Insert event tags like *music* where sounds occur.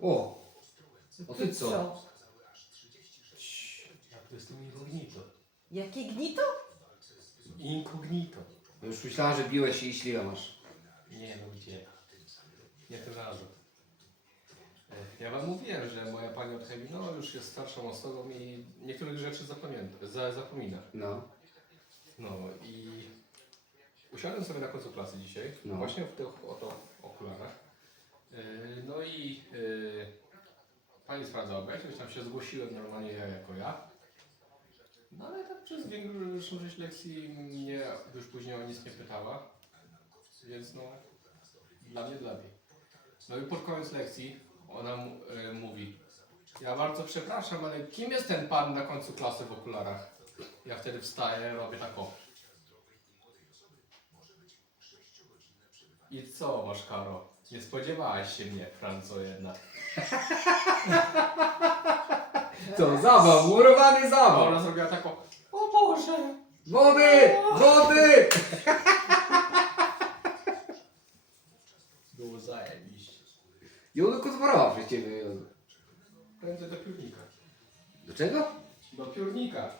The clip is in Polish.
O! O ty co? Jak to jest tym incognito? Jakie gnito? Incognito. Już myślałem, że biłeś się i śliwę masz. Nie no gdzie? Nie tym razem. E, Ja wam mówiłem, że moja pani od chemii no, już jest starszą osobą i niektórych rzeczy zapamięta, za, zapomina. No. No i usiadłem sobie na końcu klasy dzisiaj, No. właśnie w tych oto okularach. E, No i e, pani sprawdza obecność, tam się zgłosiłem normalnie ja jako ja. No ale tak przez większą część lekcji mnie już później o nic nie pytała. Więc no, dla mnie dla niej. No i pod koniec lekcji ona e, mówi Ja bardzo przepraszam, ale kim jest ten pan na końcu klasy w okularach? Ja wtedy wstaję, robię tak o. I co, masz Karo? Nie spodziewałaś się mnie, Franco jednak. *laughs* Co? Zawał, murowany A zawał! ona zrobiła tak o. Boże! Wody! Wody! *laughs* Było zajebiście. Kotworała przez ciebie. Jezu. Prędzej do piórnika. Do czego? Do piórnika.